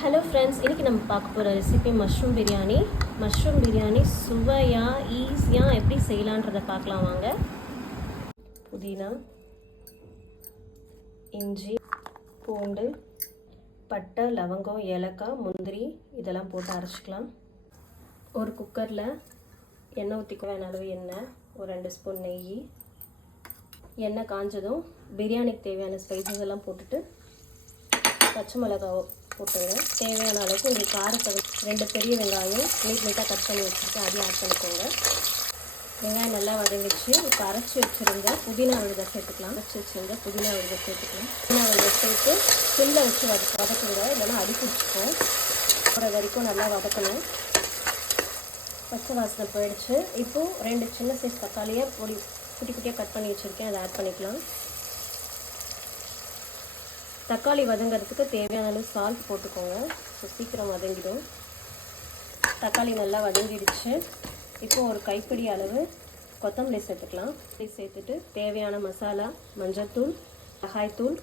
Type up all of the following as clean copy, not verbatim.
Hello friends, இன்றைக்கி நம்ம பார்க்க போகிற recipe mushroom biryani. Mushroom biryani சுவையாக ஈஸியாக எப்படி செய்யலான்றதை பார்க்கலாம் வாங்க. புதினா, இஞ்சி, பூண்டு, பட்டை, லவங்கம், ஏலக்காய், முந்திரி இதெல்லாம் போட்டு அரைச்சிக்கலாம். ஒரு குக்கரில் எண்ணெய் ஊற்றிக்க அளவு எண்ணெய், ஒரு 2 ஸ்பூன் நெய். எண்ணெய் காஞ்சதும் பிரியாணிக்கு தேவையான ஸ்பைசஸ் எல்லாம் போட்டுட்டு பச்சை மிளகாய் போட்டுங்க. தேவையான அளவுக்கு உங்களுக்கு காரத்துக்கு 2 பெரிய வெங்காயம் நீட்டாக கட் பண்ணி வச்சுருக்கேன், அதையும் ஆட் பண்ணிக்கோங்க. வெங்காயம் நல்லா வதங்கிச்சு. இப்போ அரைச்சி வச்சுருங்க புதினா விழுதை சேர்த்துக்கலாம். புதினா விழுதை சேர்த்துக்கலாம். புதினா விழுதை சேர்த்து சில்ல வச்சு வதக்குங்க, இல்லைன்னா அடி பிடிச்சிக்கும். ஒரு வரைக்கும் நல்லா வதக்கணும். பச்சை வாசனை போயிடுச்சு. இப்போது 2 சின்ன சைஸ் தக்காளியை குட்டி குட்டியாக கட் பண்ணி வச்சுருக்கேன், அதை ஆட் பண்ணிக்கலாம். தக்காளி வதங்கிறதுக்கு தேவையான அளவு சால்ட் போட்டுக்கோங்க. ஸோ சீக்கிரம் வதங்கிடும். தக்காளி நல்லா வதங்கிடுச்சு. இப்போது ஒரு கைப்பிடி அளவு கொத்தமல்லி சேர்த்துக்கலாம். சேர்த்துட்டு தேவையான மசாலா, மஞ்சள்தூள், மிளகாய்த்தூள்,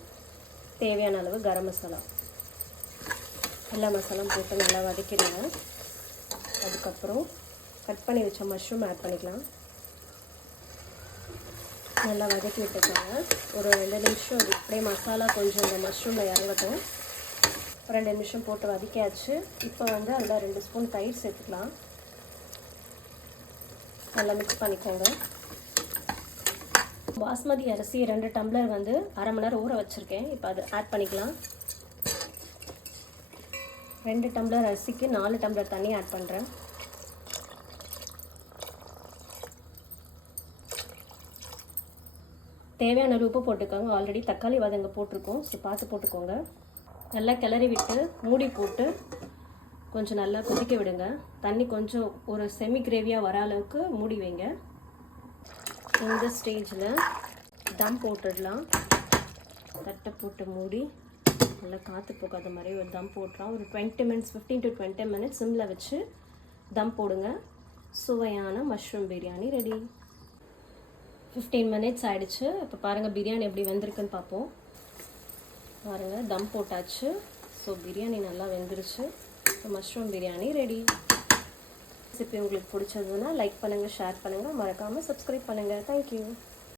தேவையான அளவு கரம் மசாலா, எல்லா மசாலாவும் போட்டு நல்லா வதக்கிடுங்க. அதுக்கப்புறம் கட் பண்ணி வச்ச மஷ்ரூம் ஆட் பண்ணிக்கலாம். நல்லா வதக்கி விட்டுக்கோங்க. ஒரு 2 நிமிஷம் இப்படியே மசாலா கொஞ்சம் இந்த மஷ்ரூமில் இறங்கட்டும். 2 நிமிஷம் போட்டு வதக்கியாச்சு. இப்போ அதில் 2 ஸ்பூன் தயிர் சேர்த்துக்கலாம். நல்லா மிக்ஸ் பண்ணிக்கோங்க. பாஸ்மதி அரிசி 2 டம்ளர் அரை மணி நேரம் ஊற வச்சுருக்கேன். இப்போ அது ஆட் பண்ணிக்கலாம். 2 டம்ளர் அரிசிக்கு 4 டம்ளர் தண்ணி ஆட் பண்ணுறேன். தேவையான உப்பு போட்டுக்கோங்க. ஆல்ரெடி தக்காளி வதங்க போட்டிருக்கோம், ஸோ பார்த்து போட்டுக்கோங்க. நல்லா கிளறி விட்டு மூடி போட்டு கொஞ்சம் நல்லா கொதிக்க விடுங்க. தண்ணி கொஞ்சம் ஒரு செமி கிரேவியாக வர அளவுக்கு மூடி வைங்க. இந்த ஸ்டேஜில் தம் போட்டுடலாம். தட்டை போட்டு மூடி நல்லா காற்று போகாத மாதிரி ஒரு தம் போட்டுலாம். ஒரு 20 மினிட்ஸ் 15 to 20 மினிட்ஸ் சிம்மில் வச்சு தம் போடுங்க. சுவையான மஷ்ரூம் பிரியாணி ரெடி. 15 மினிட்ஸ் ஆகிடுச்சு. இப்போ பாருங்கள் பிரியாணி எப்படி வெந்திருக்குன்னு பார்ப்போம். பாருங்கள் தம் போட்டாச்சு. ஸோ பிரியாணி நல்லா வெந்துருச்சு. So mushroom biryani ready. Recipe உங்களுக்கு பிடிச்சதுன்னா லைக் பண்ணுங்கள், ஷேர் பண்ணுங்கள், மறக்காமல் சப்ஸ்கிரைப் பண்ணுங்கள். தேங்க்யூ.